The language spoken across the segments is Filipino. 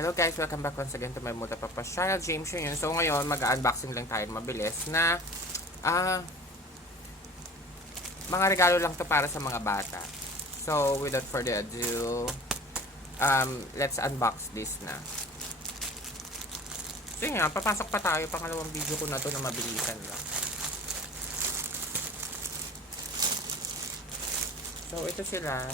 Hello guys, welcome back once again to my Muta Papa channel, James yun. So ngayon, mag-unboxing lang tayo mabilis na mga regalo lang to para sa mga bata. So without further ado, let's unbox this na. So yun nga, papasok pa tayo, pangalawang video ko na to na mabilisan lang. So ito sila.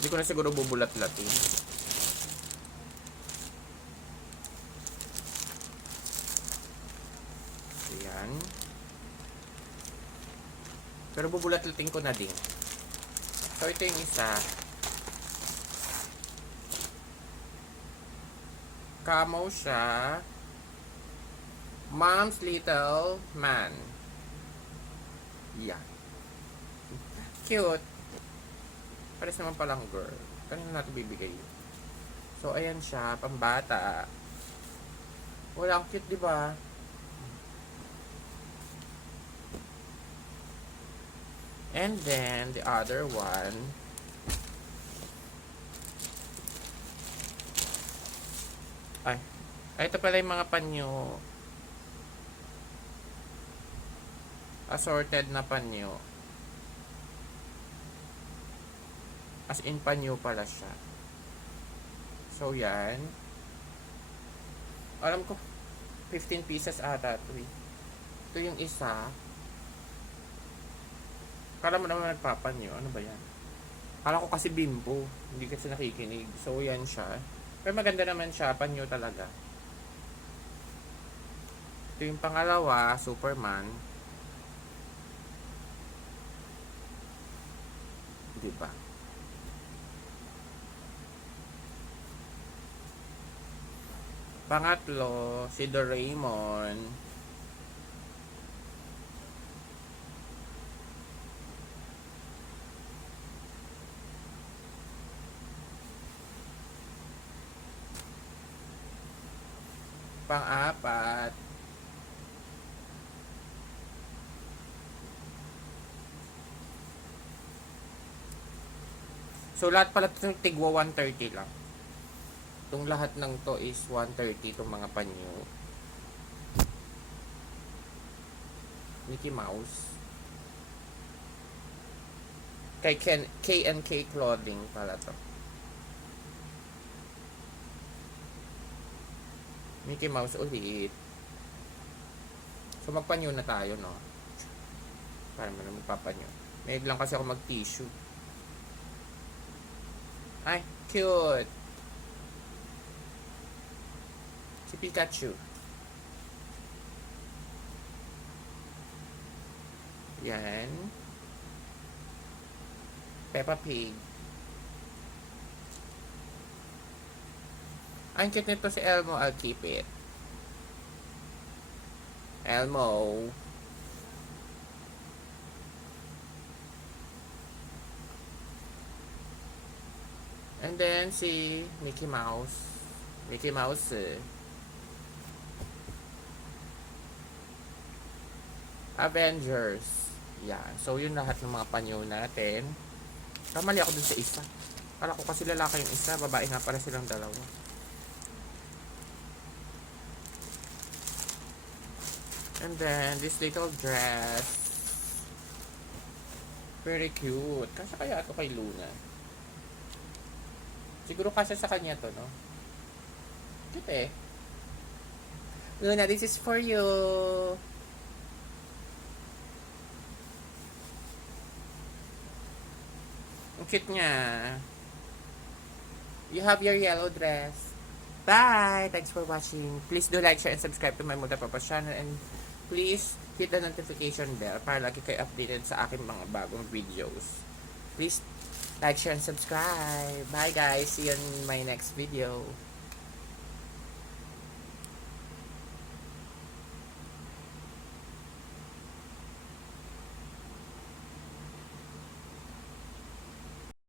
Hindi ko na siguro bubulat-latin. Ayan. Pero bubulat-latin ko na din. So, ito yung isa. Camo siya. Mom's Little Man. Yeah. Cute. Pares naman palang girl. Kanina natin bibigay yun. So, ayan siya. Pambata. Walang cute, di ba? And then, the other one. Ay. Ito pala yung mga panyo. Assorted na panyo. As in, panyo pala siya. So, yan. Alam ko, 15 pieces ata ito eh. Ito yung isa. Kala mo naman nagpapanyo. Ano ba yan? Kala ko kasi bimbo. Hindi kasi nakikinig. So, yan siya. Pero maganda naman siya. Panyo talaga. Ito yung pangalawa, Superman. Diba? Pangatlo, si Doraemon. Pang-apat, so lahat pala ito tigwa 130 lang. Itong lahat ng to is 130 itong mga panyo. Mickey Mouse. Kay K&K Clothing pala to. Mickey Mouse ulit. So magpanyo na tayo, no? Para mo na magpapanyo. May lang kasi ako mag-tissue. Ay, cute! Si Pikachu. Yan. Peppa Pig. Ang cute nito si Elmo. I'll keep it. Elmo. And then si Mickey Mouse. Mickey Mouse. Avengers. Yan. So, yun lahat ng mga panyo natin. Kamali ako dun sa isa. Kala ko kasi lalaki yung isa. Babae nga pala silang dalawa. And then, this little dress. Very cute. Kasi kaya ito kay Luna. Siguro kasi sa kanya to, no? Cute eh. Luna, this is for you. Ang cute niya. You have your yellow dress. Bye! Thanks for watching. Please do like, share, and subscribe to my Muta Papa channel. And please hit the notification bell para lagi kayo updated sa aking mga bagong videos. Please like, share, and subscribe. Bye guys! See you in my next video.